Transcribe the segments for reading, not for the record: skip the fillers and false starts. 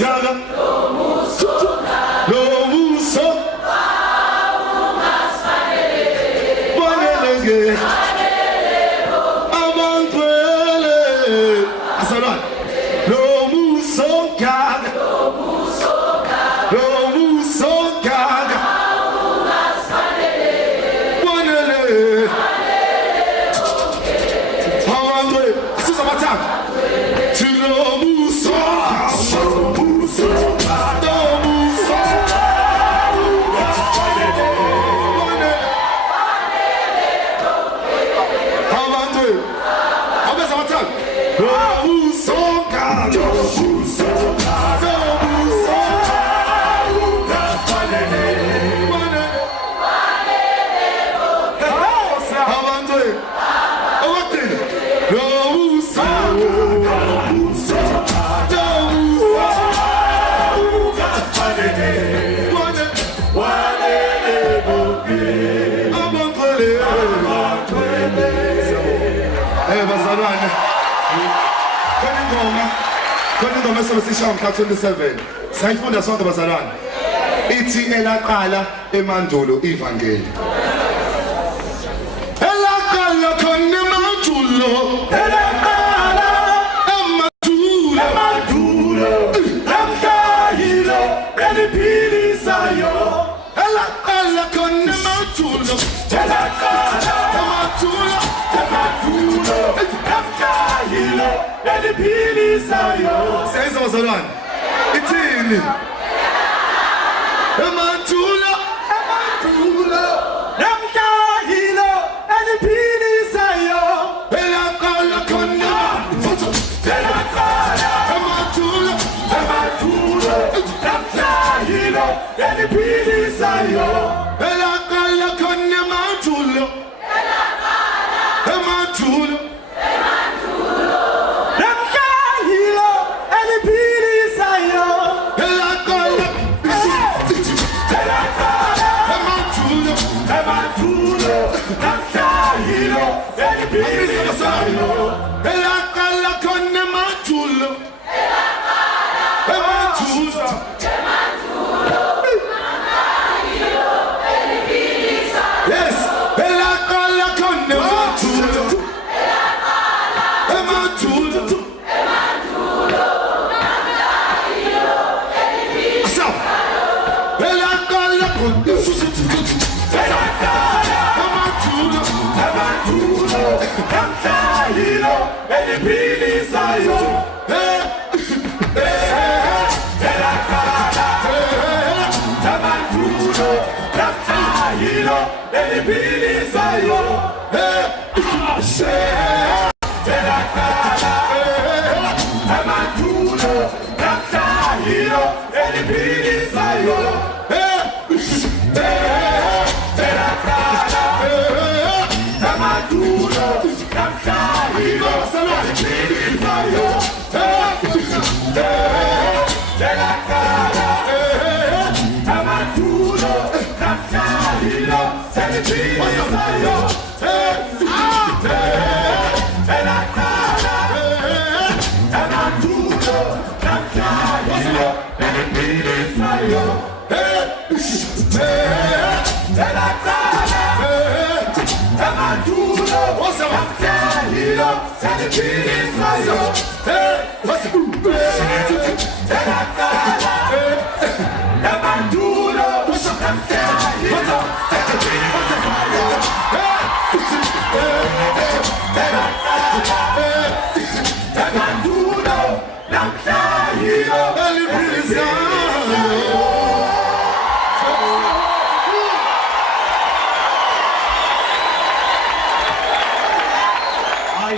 Gaga. Lomusa. Wanelenge. Abantwele. Asalwa. Lomusa Gaga. Lomusa Gaga. Wanele. Abantwele. This is our time. To Lomusa. Ingoma esebenziswa mhla 27 sayifunda sonke bazalwane ithi eLaqala eMandulo ivangeli eLaqala khona eMandulo eLaqala eMandulo namhlanje eliphilisayo eLaqala khona eMandulo eLaqala eMandulo namhlanje eliphilisayo siyayizwa bazalwane ithini eMandulo namhlanje eliphilisayo eLaqala khona eLaqala eMandulo namhlanje eliphilisayo eLaqala khona eMandulo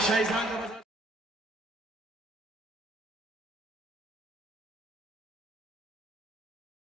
Shay's hand.